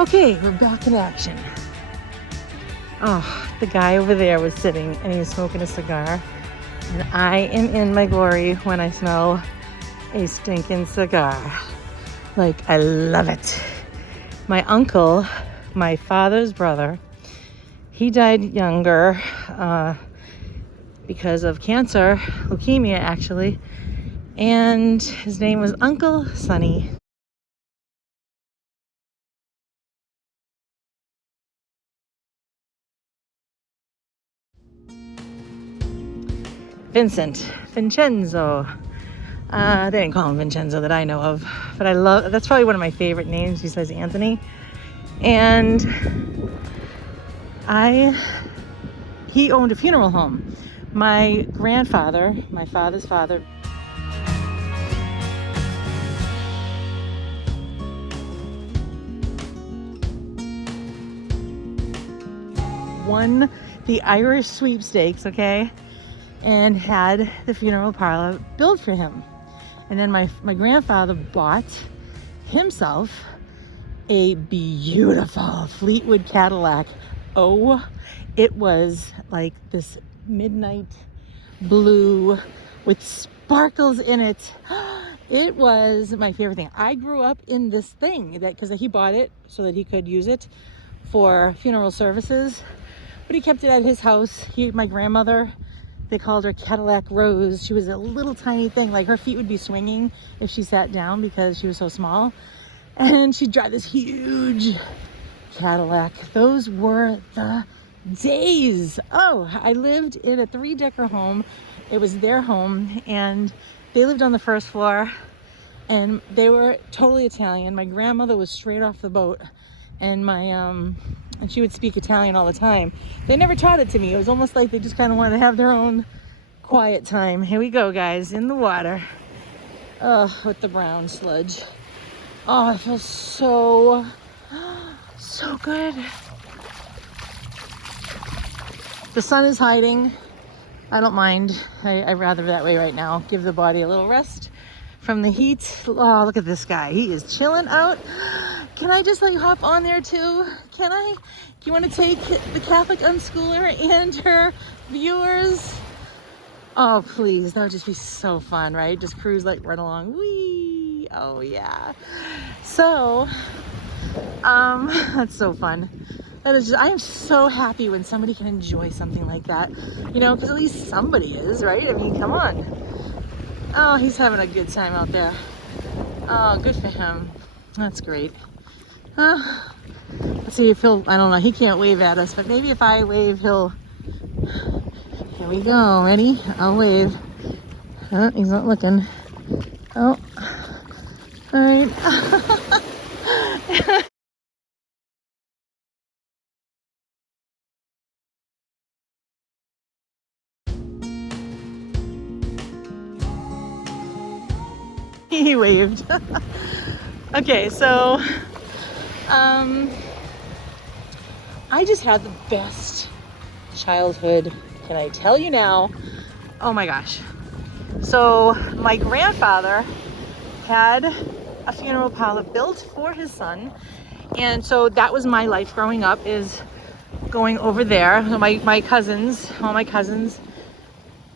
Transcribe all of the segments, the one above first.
Okay, we're back in action. Oh, the guy over there was sitting and he was smoking a cigar. And I am in my glory when I smell a stinking cigar. Like, I love it. My uncle, my father's brother, he died younger because of cancer, leukemia actually. And his name was Uncle Sonny. Vincenzo. They didn't call him Vincenzo that I know of, but that's probably one of my favorite names besides Anthony. And he owned a funeral home. My grandfather, my father's father, won the Irish sweepstakes, okay, and had the funeral parlor built for him. And then my grandfather bought himself a beautiful Fleetwood Cadillac. Oh, it was like this midnight blue with sparkles in it. It was my favorite thing. I grew up in this thing because he bought it so that he could use it for funeral services, but he kept it at his house. My grandmother, they called her Cadillac Rose. She was a little tiny thing, like her feet would be swinging if she sat down because she was so small. And she'd drive this huge Cadillac. Those were the days. Oh, I lived in a 3-decker home. It was their home, and they lived on the first floor, and they were totally Italian. My grandmother was straight off the boat, and and she would speak Italian all the time. They never taught it to me. It was almost like they just kind of wanted to have their own quiet time. Here we go, guys, in the water. Oh, with the brown sludge. Oh, it feels so good. The sun is hiding. I don't mind. I'd rather that way right now. Give the body a little rest from the heat. Oh, look at this guy. He is chilling out. Can I just like hop on there too? Can I? Do you want to take the Catholic unschooler and her viewers? Oh, please. That would just be so fun, right? Just cruise, like run along. Whee! Oh, yeah. So, that's so fun. That is I am so happy when somebody can enjoy something like that, you know, because at least somebody is, right? I mean, come on. Oh, he's having a good time out there. Oh, good for him. That's great. Let's see if he'll, I don't know, he can't wave at us, but maybe if I wave, he'll, here we go, ready? I'll wave. He's not looking. Oh, all right. He waved. Okay, so I just had the best childhood. Can I tell you now? Oh my gosh. So my grandfather had a funeral parlor built for his son, and so that was my life growing up, is going over there. My cousins, all my cousins,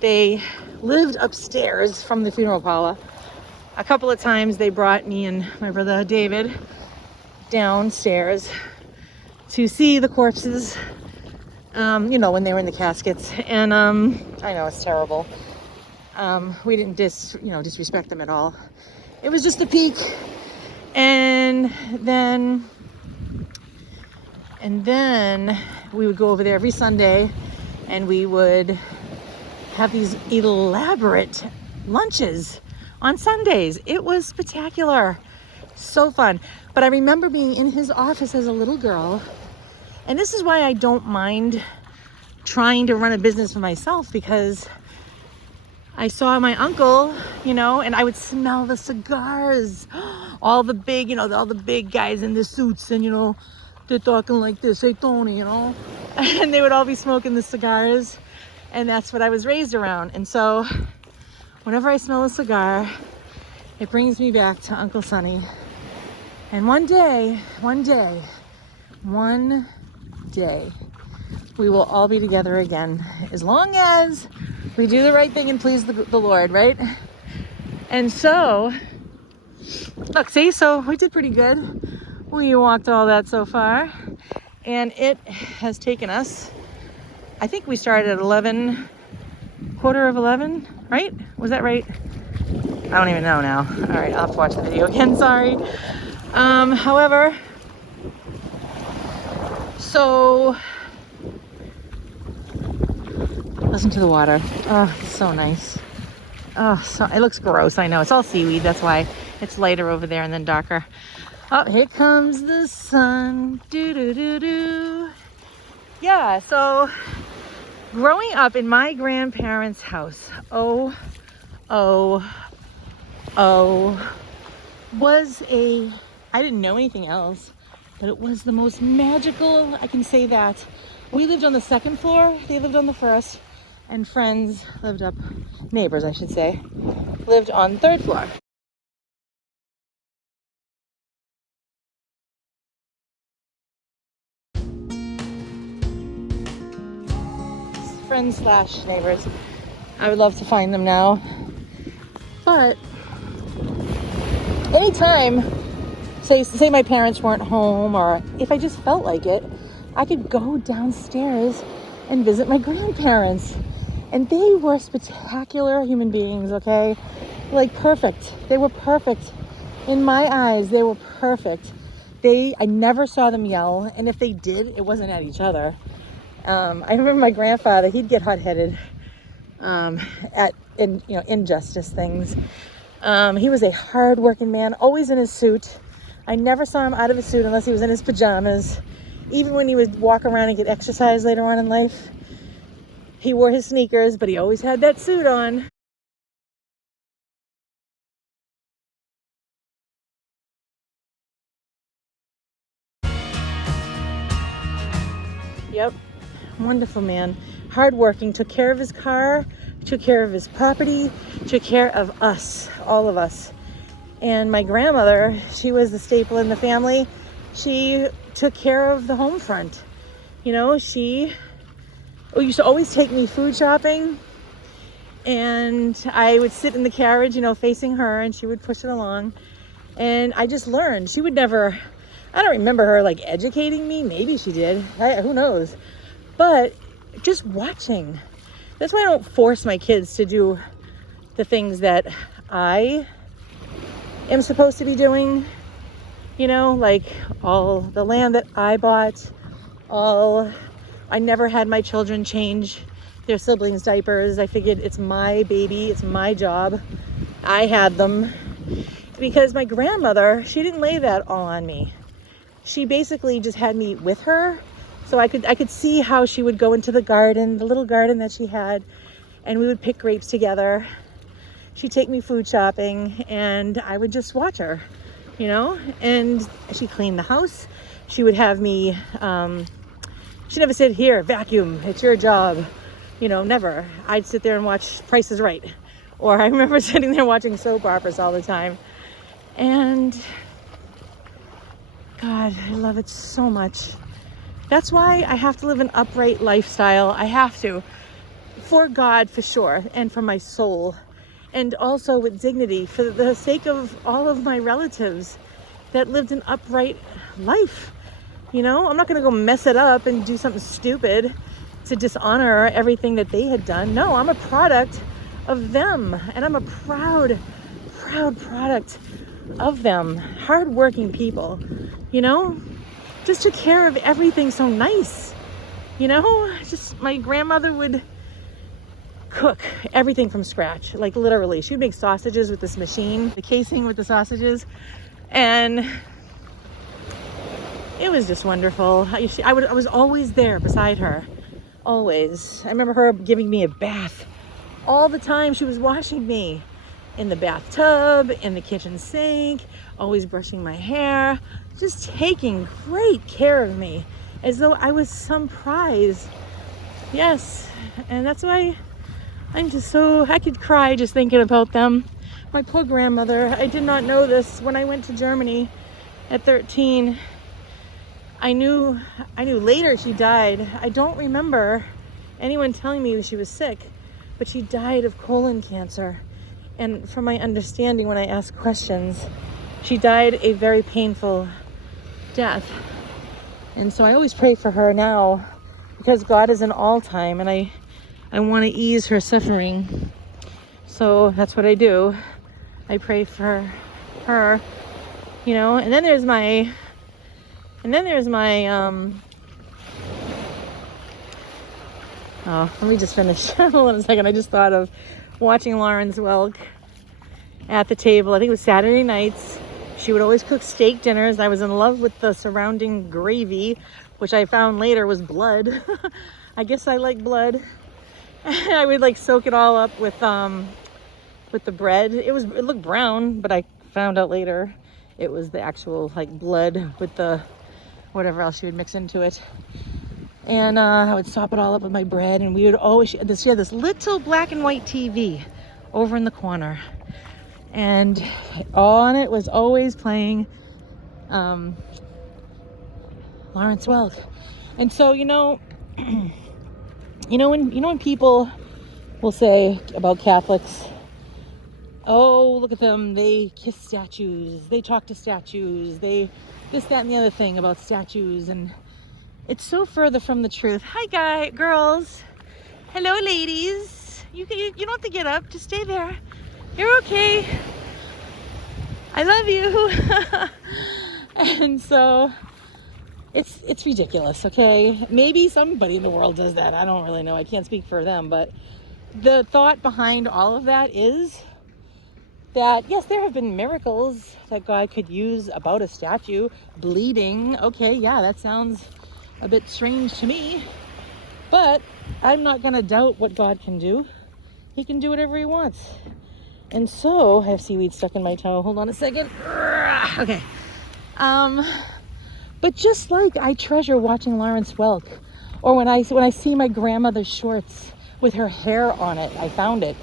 they lived upstairs from the funeral parlor. A couple of times they brought me and my brother David downstairs to see the corpses, you know, when they were in the caskets. And I know it's terrible. We didn't disrespect them at all. It was just a peek. And then we would go over there every Sunday, and we would have these elaborate lunches on Sundays. It was spectacular. So fun. But I remember being in his office as a little girl, and this is why I don't mind trying to run a business for myself, because I saw my uncle, you know, and I would smell the cigars. All the big, you know, all the big guys in the suits, and, you know, they're talking like this, hey, Tony, you know, and they would all be smoking the cigars, and that's what I was raised around. And so whenever I smell a cigar, it brings me back to Uncle Sonny. And one day, one day we will all be together again, as long as we do the right thing and please the Lord, right? And so, look, see, so we did pretty good. We walked all that so far, and it has taken us, I think we started at 11, quarter of 11, right? Was that right? I don't even know now. All right, I'll have to watch the video again, sorry. However, so listen to the water. Oh, it's so nice. Oh, so it looks gross. I know it's all seaweed. That's why it's lighter over there and then darker. Oh, here comes the sun. Do do do do. Yeah. So growing up in my grandparents' house, oh, was I didn't know anything else, but it was the most magical. I can say that. We lived on the second floor. They lived on the first. And friends lived up, neighbors I should say, lived on the third floor. Friends slash neighbors. I would love to find them now. But anytime, say my parents weren't home, or if I just felt like it, I could go downstairs and visit my grandparents. And they were spectacular human beings, okay? Like perfect. They were perfect. In my eyes, they were perfect. I never saw them yell, and if they did, it wasn't at each other. I remember my grandfather, he'd get hot-headed at injustice things. He was a hard-working man, always in his suit. I never saw him out of his suit unless he was in his pajamas. Even when he would walk around and get exercise later on in life, he wore his sneakers, but he always had that suit on. Yep, wonderful man. Hardworking, took care of his car, took care of his property, took care of us, all of us. And my grandmother, she was the staple in the family. She took care of the home front. You know, she used to always take me food shopping, and I would sit in the carriage, facing her, and she would push it along. And I just learned. She would never, I don't remember her like educating me. Maybe she did. Who knows? But just watching. That's why I don't force my kids to do the things that I am supposed to be doing. Like all the land that I bought, I never had my children change their siblings' diapers. I figured it's my baby, it's my job. I had them because my grandmother, she didn't lay that all on me. She basically just had me with her, so I could see how she would go into the garden, the little garden that she had, and we would pick grapes together. She'd take me food shopping, and I would just watch her, and she cleaned the house. She would have me, she never said, here, vacuum, it's your job. Never. I'd sit there and watch Price is Right. Or I remember sitting there watching soap operas all the time. And God, I love it so much. That's why I have to live an upright lifestyle. I have to. For God, for sure. And for my soul. And also with dignity. For the sake of all of my relatives that lived an upright life. I'm not going to go mess it up and do something stupid to dishonor everything that they had done. No, I'm a product of them. And I'm a proud product of them. Hardworking people, just took care of everything so nice. Just my grandmother would cook everything from scratch, like literally. She would make sausages with this machine, the casing with the sausages. And it was just wonderful. I was always there beside her. Always. I remember her giving me a bath all the time. She was washing me in the bathtub, in the kitchen sink, always brushing my hair, just taking great care of me as though I was some prize. Yes. And that's why I'm just so, I could cry just thinking about them. My poor grandmother, I did not know this when I went to Germany at 13. I knew later she died. I don't remember anyone telling me that she was sick, but she died of colon cancer. And from my understanding, when I asked questions, she died a very painful death. And so I always pray for her now, because God is in all time, and I want to ease her suffering. So that's what I do. I pray for her, you know. And then there's my oh, let me just finish. Hold on a second. I just thought of watching Lawrence Welk at the table. I think it was Saturday nights. She would always cook steak dinners. I was in love with the surrounding gravy, which I found later was blood. I guess I like blood. I would like soak it all up with the bread. It looked brown, but I found out later it was the actual like blood with the whatever else she would mix into it. And I would sop it all up with my bread, and we would always, she had this little black and white TV over in the corner, and on it was always playing Lawrence Welk. And so, when people will say about Catholics, oh, look at them, they kiss statues, they talk to statues, they this, that, and the other thing about statues, and it's so further from the truth. Hi, girls. Hello, ladies. You don't have to get up. Just stay there. You're okay. I love you. And so it's ridiculous, okay? Maybe somebody in the world does that. I don't really know. I can't speak for them. But the thought behind all of that is that, yes, there have been miracles that God could use about a statue. Bleeding. Okay, yeah, that sounds a bit strange to me, but I'm not going to doubt what God can do. He can do whatever he wants. And so I have seaweed stuck in my toe. Hold on a second. Okay. But just like I treasure watching Lawrence Welk, or when I see my grandmother's shorts with her hair on it, I found it.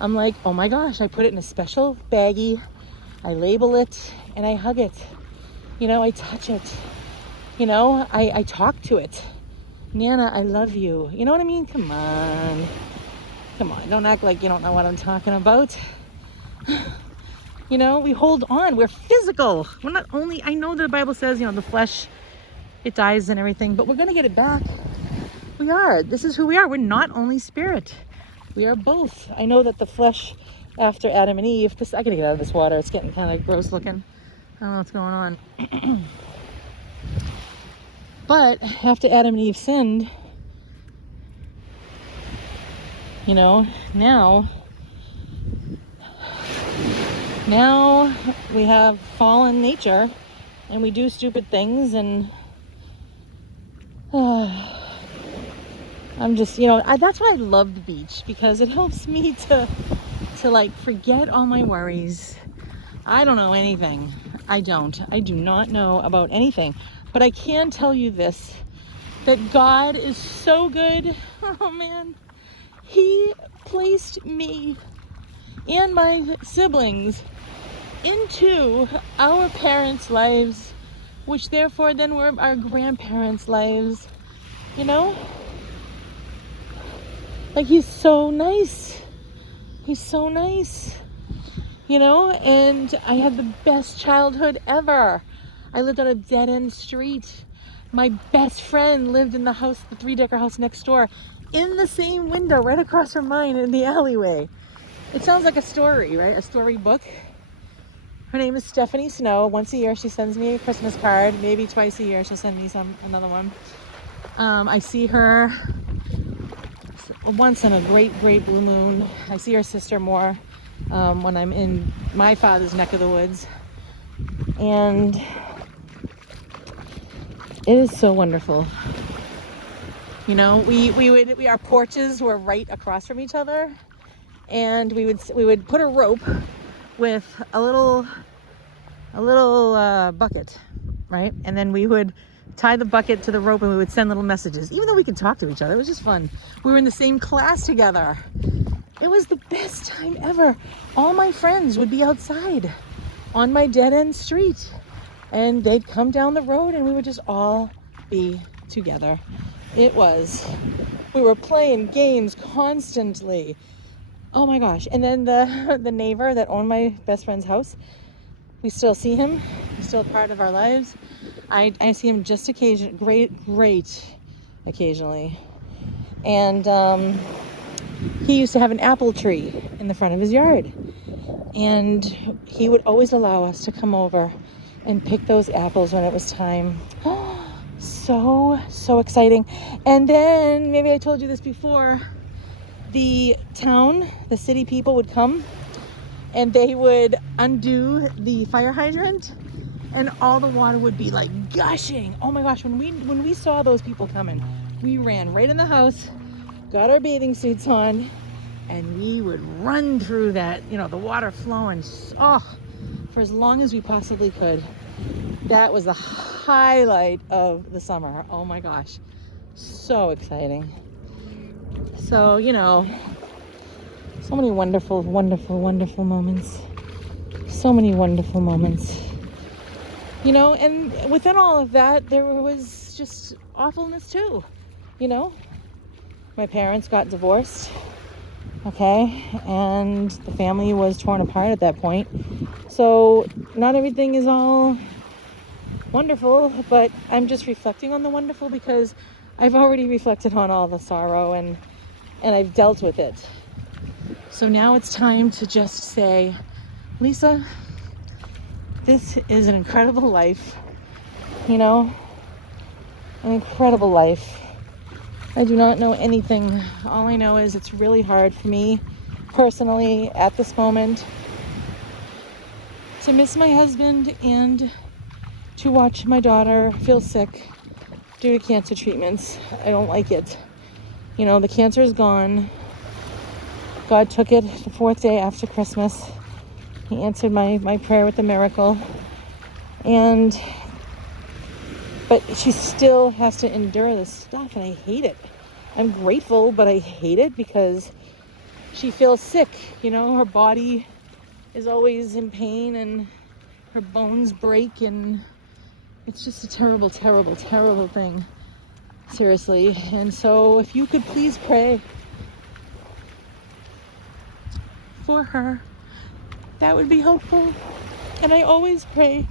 I'm like, oh my gosh, I put it in a special baggie. I label it and I hug it. I touch it. I talk to it. Nana, I love you. You know what I mean? Come on. Don't act like you don't know what I'm talking about. We hold on. We're physical. We're not only, I know the Bible says, the flesh, it dies and everything, but we're going to get it back. We are. This is who we are. We're not only spirit. We are both. I know that the flesh after Adam and Eve, I gotta get out of this water. It's getting kind of gross looking. I don't know what's going on. But after Adam and Eve sinned, now we have fallen nature, and we do stupid things, and I'm just, that's why I love the beach, because it helps me to like forget all my worries. I don't know anything. I do not know about anything. But I can tell you this, that God is so good. Oh man, he placed me and my siblings into our parents' lives, which therefore then were our grandparents' lives, Like, he's so nice. And I had the best childhood ever. I lived on a dead-end street. My best friend lived in the 3-decker house next door, in the same window, right across from mine in the alleyway. It sounds like a story, right? A storybook. Her name is Stephanie Snow. Once a year, she sends me a Christmas card. Maybe twice a year, she'll send me another one. I see her once in a great blue moon. I see her sister more when I'm in my father's neck of the woods. And it is so wonderful. Our porches were right across from each other, and we would put a rope with a little bucket, right? And then we would tie the bucket to the rope, and we would send little messages, even though we could talk to each other. It was just fun. We were in the same class together. It was the best time ever. All my friends would be outside on my dead-end street. and they'd come down the road and we would just all be together. We were playing games constantly. Oh my gosh. And then the neighbor that owned my best friend's house, we still see him. He's still part of our lives. I see him just occasionally, great occasionally. And he used to have an apple tree in the front of his yard. And he would always allow us to come over and pick those apples when it was time. So exciting. And then, maybe I told you this before, the city people would come and they would undo the fire hydrant and all the water would be like gushing. Oh my gosh, when we saw those people coming, we ran right in the house, got our bathing suits on, and we would run through that, the water flowing, for as long as we possibly could. That was the highlight of the summer. Oh my gosh, so exciting. So, so many wonderful, wonderful, wonderful moments. So many wonderful moments. And within all of that, there was just awfulness too. My parents got divorced, okay? And the family was torn apart at that point. So not everything is all wonderful, but I'm just reflecting on the wonderful because I've already reflected on all the sorrow and I've dealt with it. So now it's time to just say, Lisa, this is an incredible life, an incredible life. I do not know anything. All I know is it's really hard for me personally at this moment to miss my husband and to watch my daughter feel sick due to cancer treatments. I don't like it. The cancer is gone. God took it the 4th day after Christmas. He answered my prayer with a miracle. But she still has to endure this stuff, and I hate it. I'm grateful, but I hate it because she feels sick. Her body is always in pain and her bones break, and it's just a terrible, terrible, terrible thing. Seriously. And so if you could please pray for her, that would be helpful. And I always pray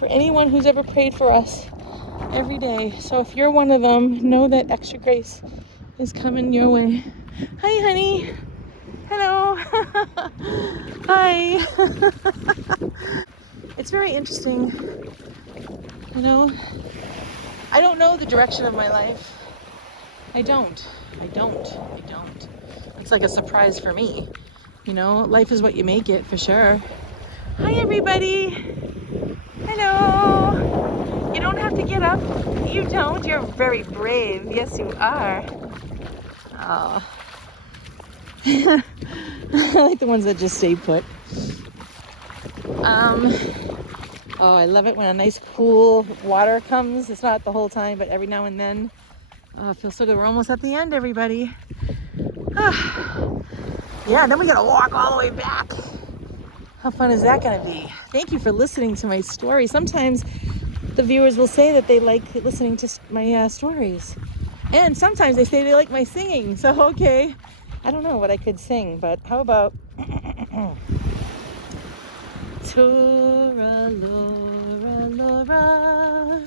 for anyone who's ever prayed for us every day. So if you're one of them, know that extra grace is coming your way. Hi, honey. Hello. Hi. It's very interesting. I don't know the direction of my life. I don't. It's like a surprise for me. Life is what you make it, for sure. Hi, everybody. Hello. You don't have to get up. You don't. You're very brave. Yes, you are. Oh. I like the ones that just stay put. I love it when a nice cool water comes. It's not the whole time, but every now and then. Oh, it feels so good. We're almost at the end, everybody. Yeah, then we gotta walk all the way back. How fun is that gonna be? Thank you for listening to my story. Sometimes the viewers will say that they like listening to my stories. And sometimes they say they like my singing. So, okay. I don't know what I could sing, but how about... Tura Lora Lora,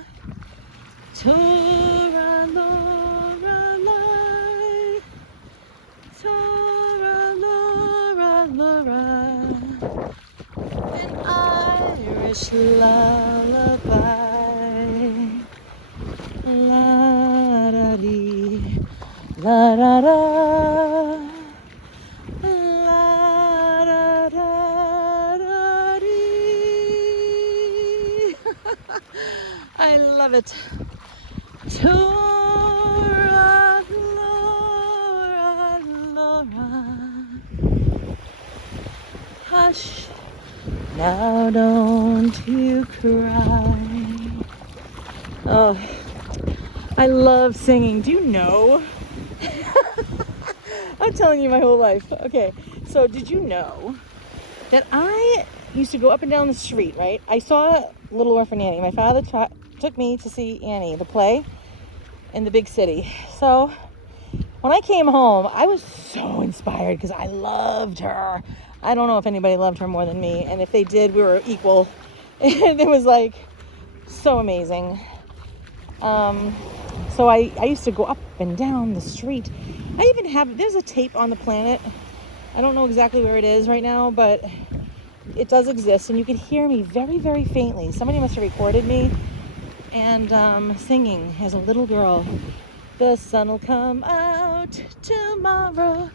Tura Lora Lora, Tura Lora Lora, an Irish lullaby, la da dee, la da da. I love it. Tura, Lora, Lora. Hush, now don't you cry. Oh, I love singing. Do you know? I'm telling you my whole life. Okay, so did you know that I used to go up and down the street, right? I saw Little Orphan Annie. My father took me to see Annie, the play, in the big city. So when I came home, I was so inspired because I loved her. I don't know if anybody loved her more than me, and if they did, we were equal. And it was like so amazing. So I used to go up and down the street. I even have, there's a tape on the planet. I don't know exactly where it is right now, but it does exist, and you can hear me very, very faintly. Somebody must have recorded me and singing as a little girl. The sun will come out tomorrow.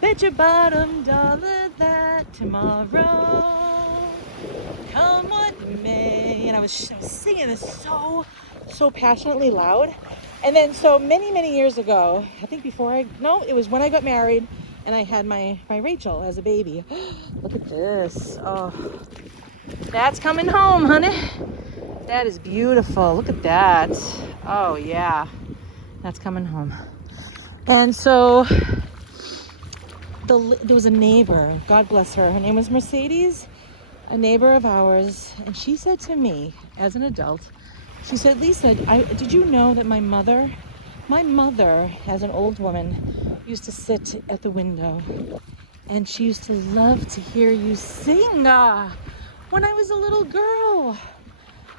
Bet your bottom dollar that tomorrow, come what may. And I was singing this so passionately loud. And then so many years ago, I think it was when I got married and I had my Rachel as a baby. Look at this. Oh, that's coming home, honey. That is beautiful. Look at that. Oh yeah, that's coming home. And so there was a neighbor, God bless her. Her name was Mercedes, a neighbor of ours. And she said to me as an adult, she said, Lisa, did you know that my mother, as an old woman, used to sit at the window and she used to love to hear you sing when I was a little girl.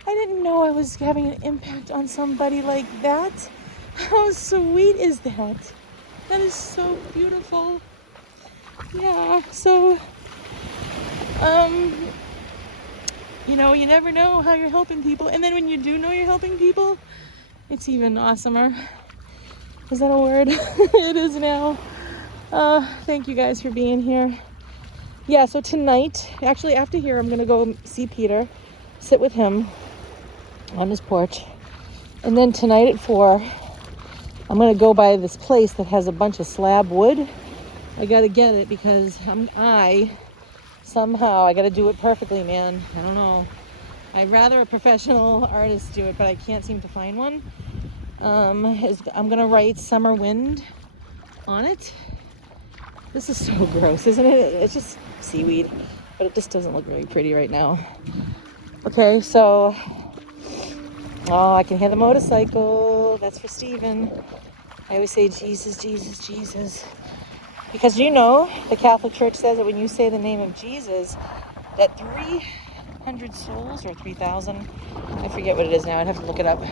I didn't know I was having an impact on somebody like that. How sweet is that? That is so beautiful. Yeah, so, you never know how you're helping people. And then when you do know you're helping people, it's even awesomer. Is that a word? It is now. Thank you guys for being here. Yeah, so tonight, actually after here, I'm gonna go see Peter, sit with him on his porch. And then tonight at 4, I'm gonna go by this place that has a bunch of slab wood. I gotta get it because somehow I gotta do it perfectly, man. I don't know. I'd rather a professional artist do it, but I can't seem to find one. I'm gonna write Summer Wind on it. This is so gross, isn't it? It's just seaweed, but it just doesn't look very pretty right now. Okay, so, I can hear the motorcycle. That's for Stephen. I always say Jesus, Jesus, Jesus. Because the Catholic Church says that when you say the name of Jesus, that 300 souls or 3,000, I forget what it is now, I'd have to look it up,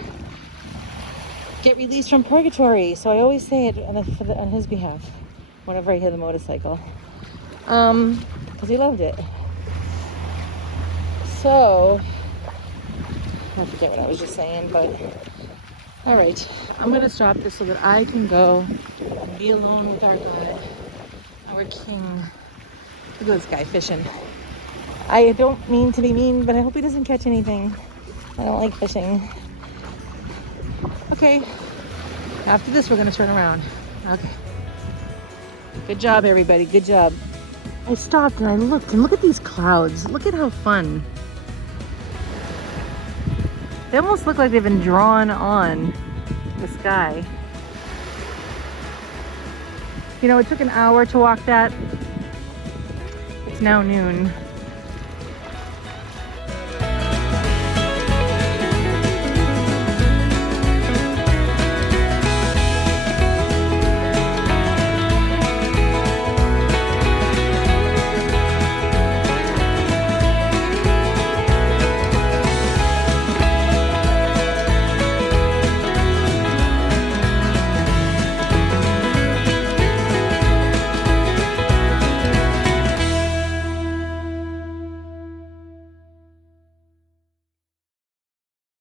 get released from purgatory. So I always say it on his behalf whenever I hear the motorcycle, because he loved it. So I forget what I was just saying, but all right, I'm gonna stop this so that I can go and be alone with our God, our King. Look at this guy fishing. I don't mean to be mean, but I hope he doesn't catch anything. I don't like fishing. Okay, after this we're gonna turn around. Okay. Good job, everybody, good job. I stopped and I looked, and look at these clouds. Look at how fun. They almost look like they've been drawn on the sky. It took an hour to walk that. It's now noon.